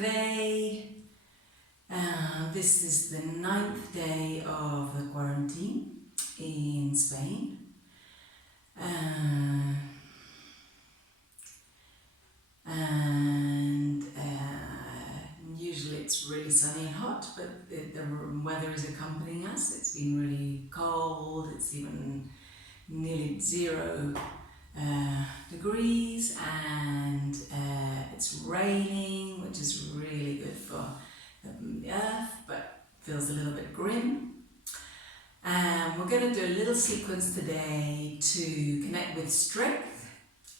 today, this is the 9th day of the quarantine in Spain. Usually it's really sunny and hot, but the weather is accompanying us. It's been really cold, it's even nearly 0 degrees, and it's raining, which is really good for the earth, but feels a little bit grim. We're going to do a little sequence today to connect with strength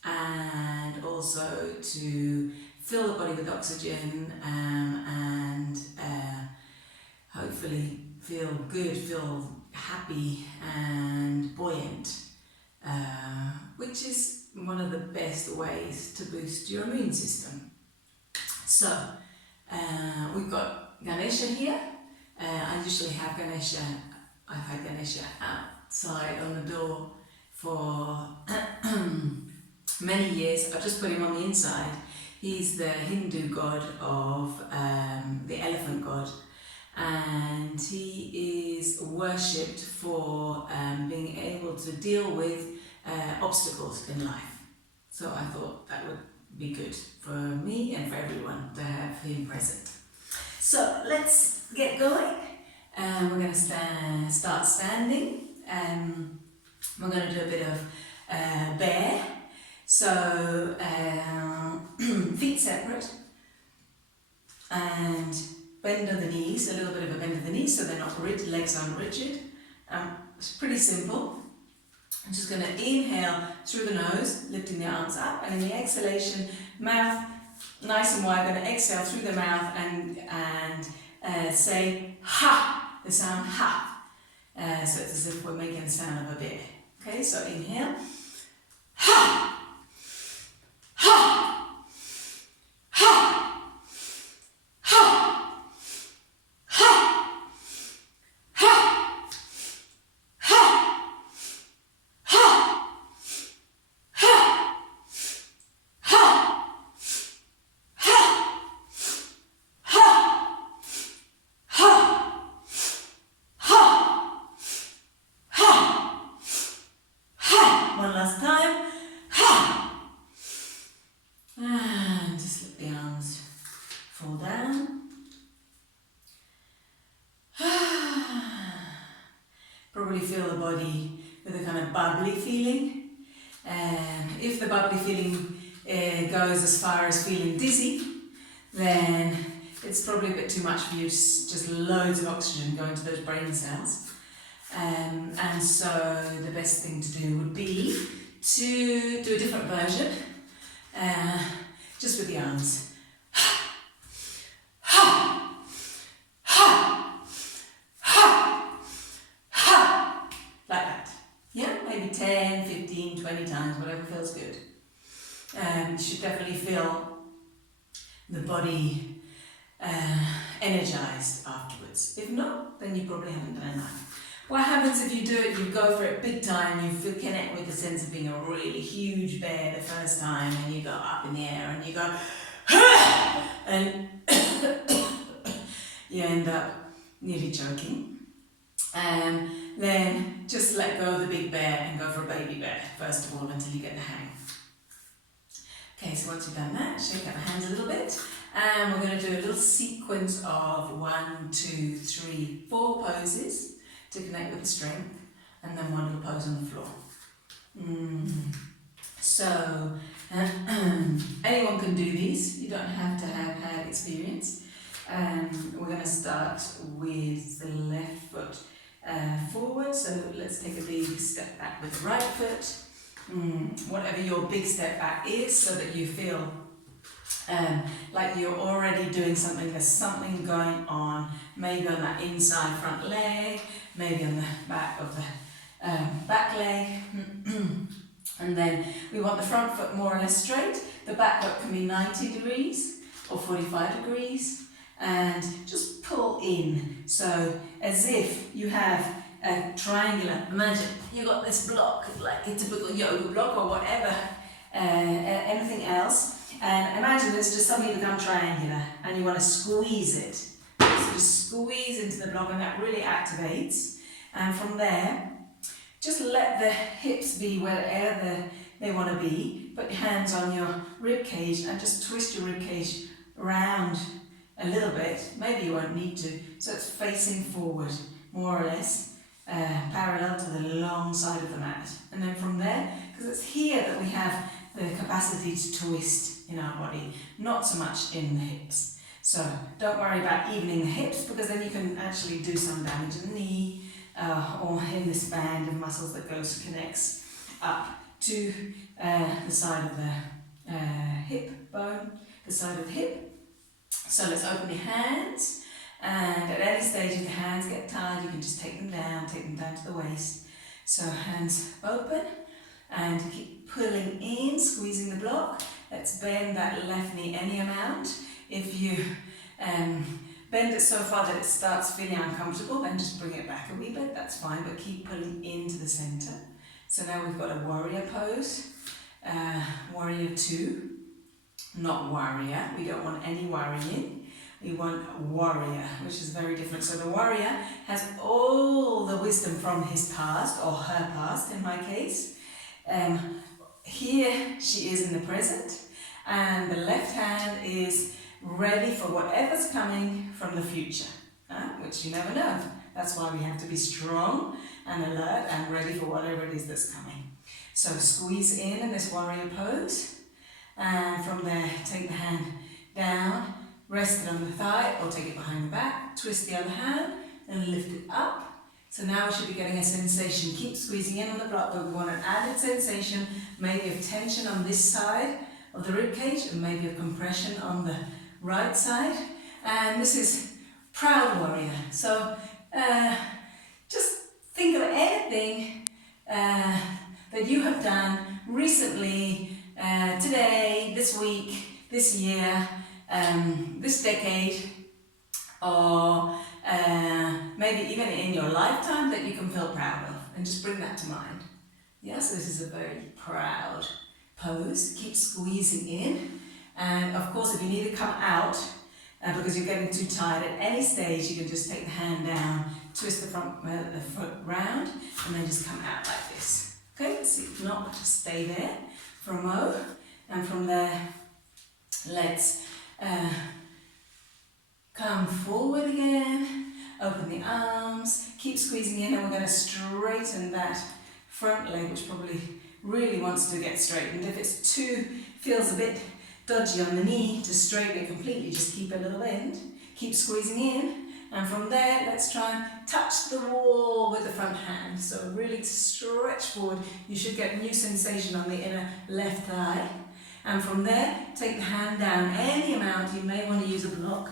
and also to fill the body with oxygen and hopefully feel good, feel happy and buoyant, which is one of the best ways to boost your immune system. So we've got Ganesha here. I usually have Ganesha. I've had Ganesha outside on the door for many years. I've just put him on the inside. He's the Hindu god of the elephant god, and he is worshipped for being able to deal with obstacles in life. So I thought that would be good for me and for everyone to have him present. So let's get going. We're going to start standing. We're going to do a bit of bear. So feet separate and bend of the knees, a little bit of a bend of the knees so they're not rigid, legs aren't rigid. It's pretty simple. I'm just going to inhale through the nose, lifting the arms up, and in the exhalation, mouth nice and wide. I'm going to exhale through the mouth and say ha, the sound ha. So it's as if we're making the sound of a bear. Okay, so inhale, ha. One last time. Ha! And just let the arms fall down. Probably fill the body with a kind of bubbly feeling. If the bubbly feeling goes as far as feeling dizzy, then it's probably a bit too much for you. Just loads of oxygen going to those brain cells. And so the best thing to do would be to do a different version, just with the arms. Like that. Yeah, maybe 10, 15, 20 times, whatever feels good. You should definitely feel the body energized afterwards. If not, then you probably haven't done enough. What happens if you do it, you go for it big time, you connect with the sense of being a really huge bear the first time, and you go up in the air and you go, and you end up nearly choking. Then just let go of the big bear and go for a baby bear, first of all, until you get the hang. Okay, so once you've done that, shake out the hands a little bit, and we're going to do a little sequence of 1, 2, 3, 4 poses to connect with the strength, and then one little pose on the floor. So anyone can do these. You don't have to have had experience. We're going to start with the left foot forward. So let's take a big step back with the right foot. Whatever your big step back is, so that you feel like you're already doing something. There's something going on, maybe on that inside front leg, maybe on the back of the back leg. And then we want the front foot more or less straight. The back foot can be 90 degrees or 45 degrees. And just pull in. So as if you have a triangular, imagine you got this block, like a typical yoga block or whatever, anything else. And imagine it's just suddenly become triangular and you want to squeeze it. So just squeeze into the block and that really activates. And from there, just let the hips be wherever they want to be. Put your hands on your rib cage and just twist your rib cage around a little bit. Maybe you won't need to. So it's facing forward, more or less, parallel to the long side of the mat. And then from there, because it's here that we have the capacity to twist in our body, not so much in the hips. So don't worry about evening the hips, because then you can actually do some damage in the knee or in this band of muscles that connects up to the side of the hip bone, the side of the hip. So let's open your hands, and at any stage if the hands get tired, you can just take them down to the waist. So hands open, and keep pulling in, squeezing the block. Let's bend that left knee any amount. If you bend it so far that it starts feeling uncomfortable, then just bring it back a wee bit, that's fine, but keep pulling into the center. So now we've got a warrior pose, warrior 2, not warrior. We don't want any worrying. We want warrior, which is very different. So the warrior has all the wisdom from his past, or her past in my case. Here she is in the present, and the left hand is ready for whatever's coming from the future, which you never know. That's why we have to be strong and alert and ready for whatever it is that's coming. So squeeze in this warrior pose, and from there take the hand down, rest it on the thigh or take it behind the back, twist the other hand and lift it up. So now we should be getting a sensation. Keep squeezing in on the block, but we want an added sensation, maybe of tension on this side of the rib cage and maybe of compression on the right side. And this is proud warrior. So just think of anything that you have done recently, today, this week, this year, this decade, or maybe even in your lifetime that you can feel proud of, and just bring that to mind. Yes, this is a very proud pose. Keep squeezing in, and of course if you need to come out because you're getting too tired at any stage, you can just take the hand down, twist the foot round, and then just come out like this. Okay, let's see, if not, just stay there for a mo, and from there let's come forward again, open the arms, keep squeezing in, and we're going to straighten that front leg, which probably really wants to get straightened. If it's feels a bit dodgy on the knee, to straighten it completely, just keep a little bend, keep squeezing in, and from there let's try and touch the wall with the front hand. So really stretch forward. You should get new sensation on the inner left thigh. And from there, take the hand down any amount. You may want to use a block.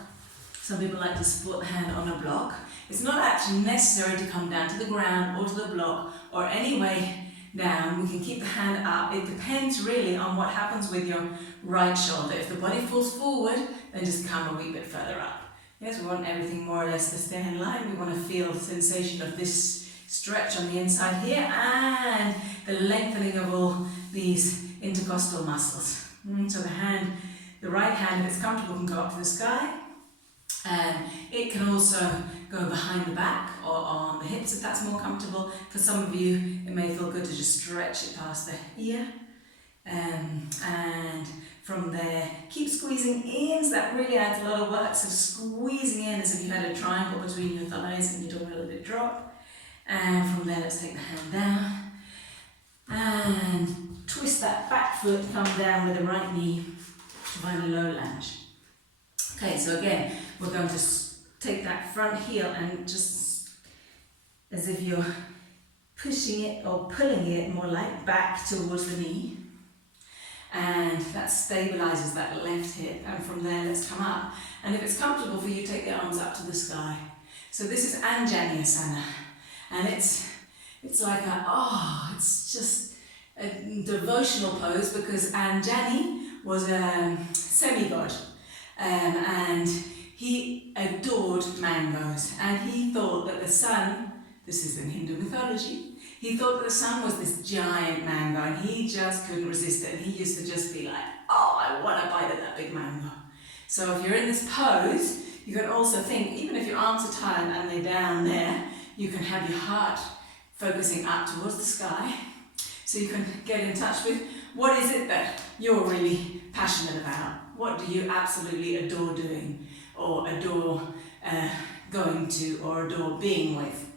Some people like to support the hand on a block. It's not actually necessary to come down to the ground or to the block or any way down. We can keep the hand up. It depends really on what happens with your right shoulder. If the body falls forward, then just come a wee bit further up. Yes, we want everything more or less to stay in line. We want to feel the sensation of this stretch on the inside here and the lengthening of all these intercostal muscles. So the right hand, if it's comfortable, can go up to the sky. And it can also go behind the back or on the hips if that's more comfortable. For some of you, it may feel good to just stretch it past the ear. And from there, keep squeezing in, so that really adds a lot of work. So squeezing in as if you had a triangle between your thighs and you don't really let it drop. And from there, let's take the hand down. And twist that back foot, come down with the right knee to find a low lunge. Okay, so again, we're going to take that front heel and just as if you're pushing it or pulling it more like back towards the knee. And that stabilizes that left hip. And from there, let's come up. And if it's comfortable for you, take the arms up to the sky. So this is Anjaneyasana. And it's like it's just a devotional pose, because Anjani was a semi-god. And he adored mangoes, and he thought that the sun, This is in Hindu mythology. He thought that the sun was this giant mango and he just couldn't resist it. And he used to just be like, oh, I want to bite at that big mango. So if you're in this pose, you can also think, even if your arms are tired and they're down there, you can have your heart focusing up towards the sky. So you can get in touch with what is it that you're really passionate about. What do you absolutely adore doing, or adore going to, or adore being with?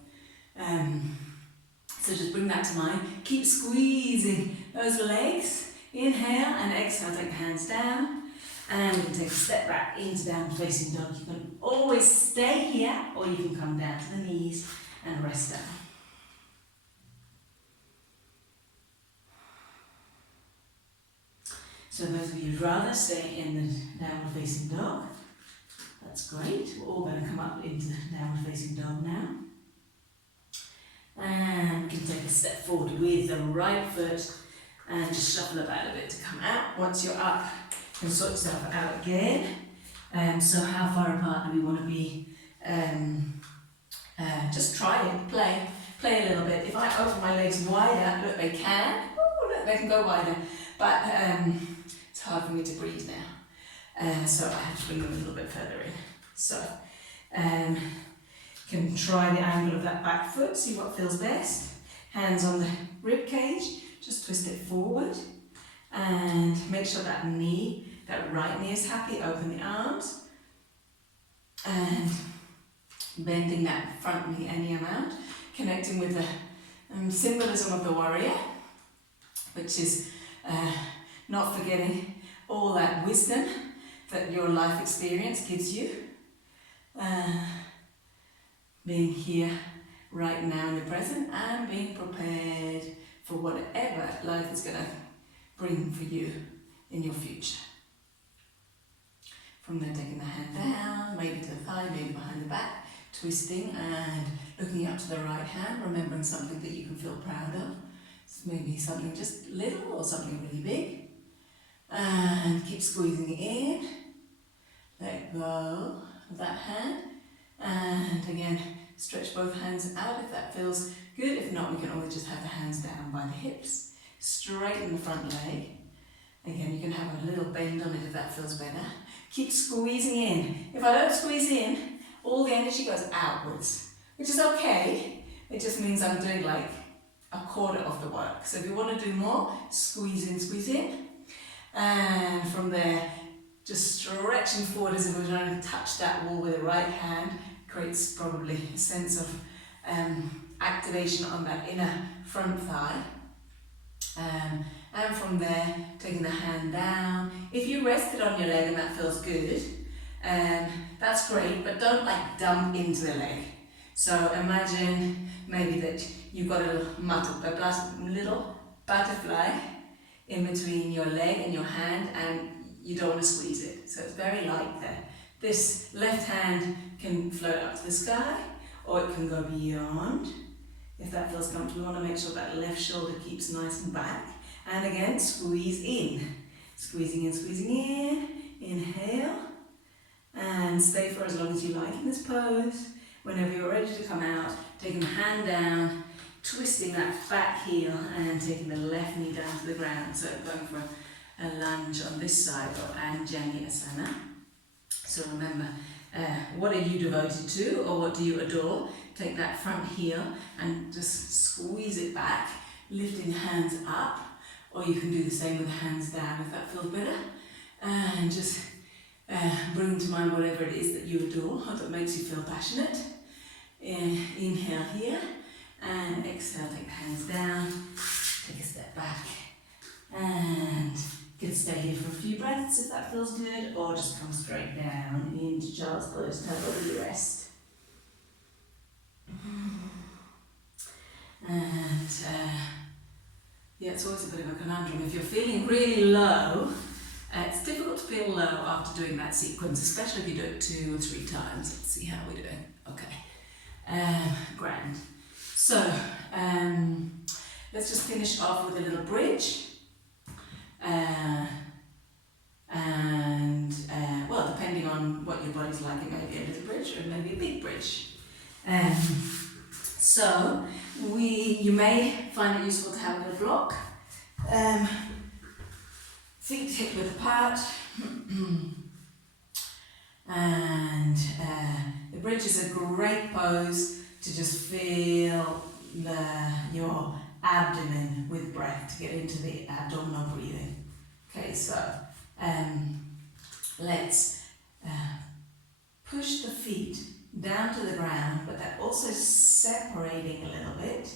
So just bring that to mind. Keep squeezing those legs. Inhale and exhale, take the hands down. And we can take a step back into downward facing dog. You can always stay here, or you can come down to the knees and rest down. So those of you who'd rather stay in the downward facing dog, that's great. We're all going to come up into downward facing dog now. And we can take a step forward with the right foot and just shuffle about a bit to come out. Once you're up, you can sort yourself out again. So how far apart do we want to be? Just try it, play a little bit. If I open my legs wider, look, they can. Oh, look, they can go wider. But it's hard for me to breathe now. So I have to bring them a little bit further in. So can try the angle of that back foot, see what feels best. Hands on the rib cage, just twist it forward. And make sure that right knee is happy, open the arms. And bending that front knee any amount. Connecting with the symbolism of the warrior, which is not forgetting all that wisdom that your life experience gives you. Being here right now in the present and being prepared for whatever life is going to bring for you in your future. From there, taking the hand down, maybe to the thigh, maybe behind the back, twisting and looking up to the right hand, remembering something that you can feel proud of. So maybe something just little or something really big. And keep squeezing it in. Let go of that hand. And again, stretch both hands out if that feels good. If not, we can always just have the hands down by the hips. Straighten the front leg. Again, you can have a little bend on it if that feels better. Keep squeezing in. If I don't squeeze in, all the energy goes outwards, which is okay. It just means I'm doing like a quarter of the work. So if you want to do more, squeeze in. And from there, just stretching forward as if we're trying to touch that wall with the right hand. Creates probably a sense of activation on that inner front thigh. And from there, taking the hand down. If you rested on your leg and that feels good, that's great, but don't like dump into the leg. So imagine maybe that you've got a little butterfly in between your leg and your hand, and you don't want to squeeze it. So it's very light there. This left hand can float up to the sky, or it can go beyond. If that feels comfortable, we want to make sure that left shoulder keeps nice and back. And again, squeeze in. Squeezing in. Inhale. And stay for as long as you like in this pose. Whenever you're ready to come out, taking the hand down, twisting that back heel, and taking the left knee down to the ground. So going for a lunge on this side, or Anjaneyasana. So remember, what are you devoted to, or what do you adore? Take that front heel and just squeeze it back, lifting the hands up, or you can do the same with the hands down if that feels better. And just bring to mind whatever it is that you adore, or that makes you feel passionate. Inhale here, and exhale, take the hands down, take a step back, and you can stay here for a few breaths if that feels good, or just come straight down into child's pose, totally rest. And yeah, it's always a bit of a conundrum. If you're feeling really low, it's difficult to feel low after doing that sequence, especially if you do it 2 or 3 times. Let's see how we're doing. Okay, grand. So let's just finish off with a little bridge. Well, depending on what your body's like, it may be a little bridge or it may be a big bridge. So So you may find it useful to have a little block. Feet hip width apart. And the bridge is a great pose to just feel your abdomen with breath, to get into the abdominal breathing. Okay, so let's push the feet down to the ground, but they're also separating a little bit.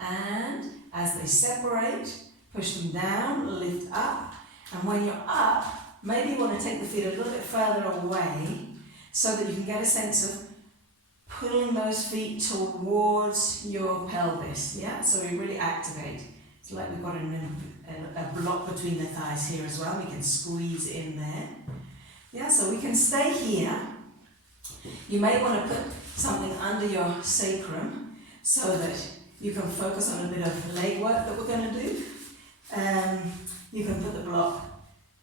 And as they separate, push them down, lift up. And when you're up, maybe you want to take the feet a little bit further away so that you can get a sense of pulling those feet towards your pelvis. Yeah, so we really activate. It's like we've got a block between the thighs here as well. We can squeeze in there. Yeah, so we can stay here. You may want to put something under your sacrum so that you can focus on a bit of leg work that we're going to do. You can put the block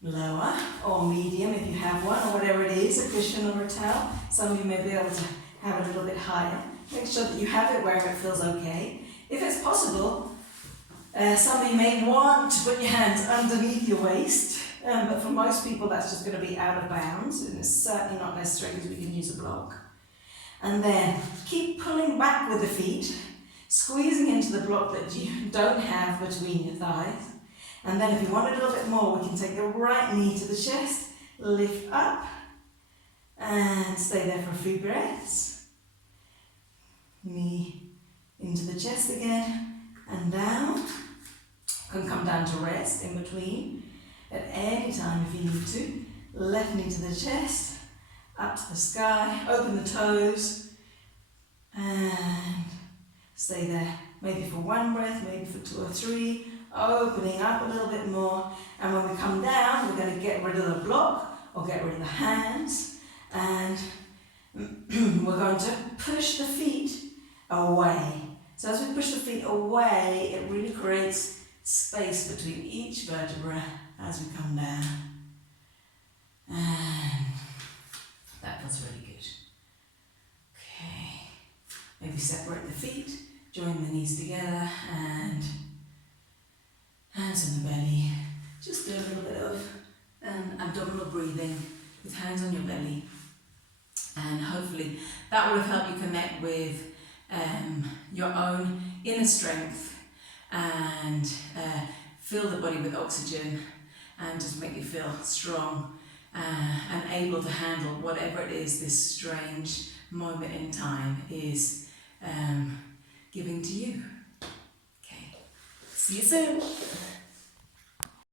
lower or medium if you have one, or whatever it is, a cushion or a towel. Some of you may be able to have it a little bit higher. Make sure that you have it wherever it feels okay. If it's possible, some of you may want to put your hands underneath your waist, but for most people that's just going to be out of bounds, and it's certainly not necessary because we can use a block. And then keep pulling back with the feet, squeezing into the block that you don't have between your thighs. And then if you want a little bit more, we can take the right knee to the chest, lift up, and stay there for a few breaths. Knee into the chest again, and down. Can come down to rest in between at any time if you need to. Left knee to the chest, up to the sky, open the toes, and stay there. Maybe for one breath, maybe for 2 or 3. Opening up a little bit more, and when we come down, we're going to get rid of the block or get rid of the hands, and we're going to push the feet away. So as we push the feet away, it really creates space between each vertebra as we come down, and that feels really good. Okay, maybe separate the feet, join the knees together, and hands on the belly. Just do a little bit of abdominal breathing with hands on your belly. And hopefully that will have helped you connect with your own inner strength and fill the body with oxygen and just make you feel strong and able to handle whatever it is this strange moment in time is giving to you. Okay, see you soon.